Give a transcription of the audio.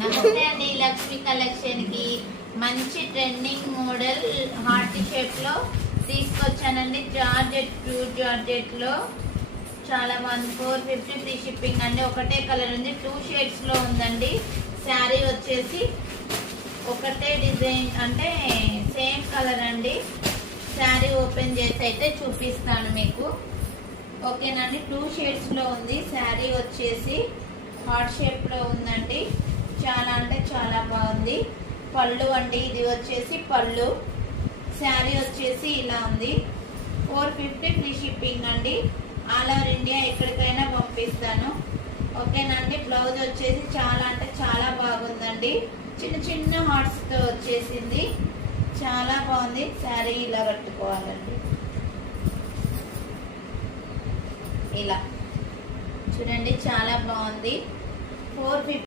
నమస్తే అండి, లక్ష్మి కలెక్షన్ కి మంచి ట్రెండింగ్ మోడల్ హార్ట్ షేప్ లో తీసుకొచ్చానండి. జార్జెట్, ప్యూర్ జార్జెట్ లో చాలా బాగుంది. 450 ఫ్రీ షిప్పింగ్ అండి. ఒకటే కలర్ ఉంది, 2 షేడ్స్ లో ఉందండి. శారీ వచ్చేసి ఒకటే డిజైన్ అంటే సేమ్ కలర్ అండి. శారీ ఓపెన్ చేసి అయితే చూపిస్తాను మీకు. ఓకేనండి, 2 షేడ్స్ లో ఉంది. శారీ వచ్చేసి హార్ట్ షేప్ లో ఉందండి. చాలా అంటే చాలా బాగుంది. పళ్ళు అండి, ఇది వచ్చేసి పళ్ళు. శారీ వచ్చేసి ఇలా ఉంది. 450 ఫ్రీ షిప్పింగ్ అండి. ఆల్ ఓవర్ ఇండియా ఎక్కడికైనా పంపిస్తాను. ఓకేనండి, బ్లౌజ్ వచ్చేసి చాలా అంటే చాలా బాగుందండి. చిన్న చిన్న హార్ట్స్ తో వచ్చేసింది. చాలా బాగుంది. శారీ ఇలా కట్టుకోవాలండి. ఇలా చూడండి, చాలా బాగుంది. 450